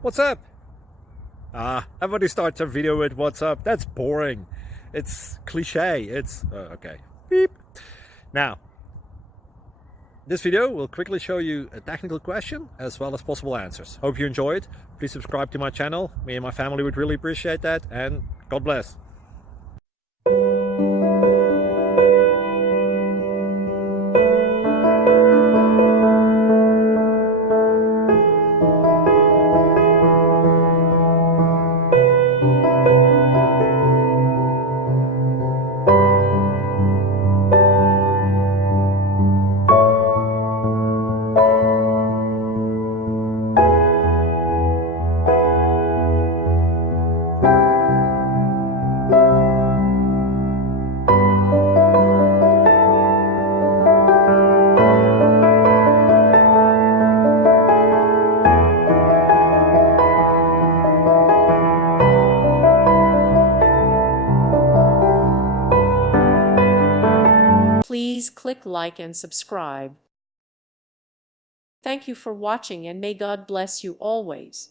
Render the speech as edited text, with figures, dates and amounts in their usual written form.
What's up? Everybody starts a video with what's up. That's boring. It's cliche. It's okay. Beep. Now, this video will quickly show you a technical question as well as possible answers. Hope you enjoy it. Please subscribe to my channel. Me and my family would really appreciate that, and God bless. Please click like and subscribe. Thank you for watching, and may God bless you always.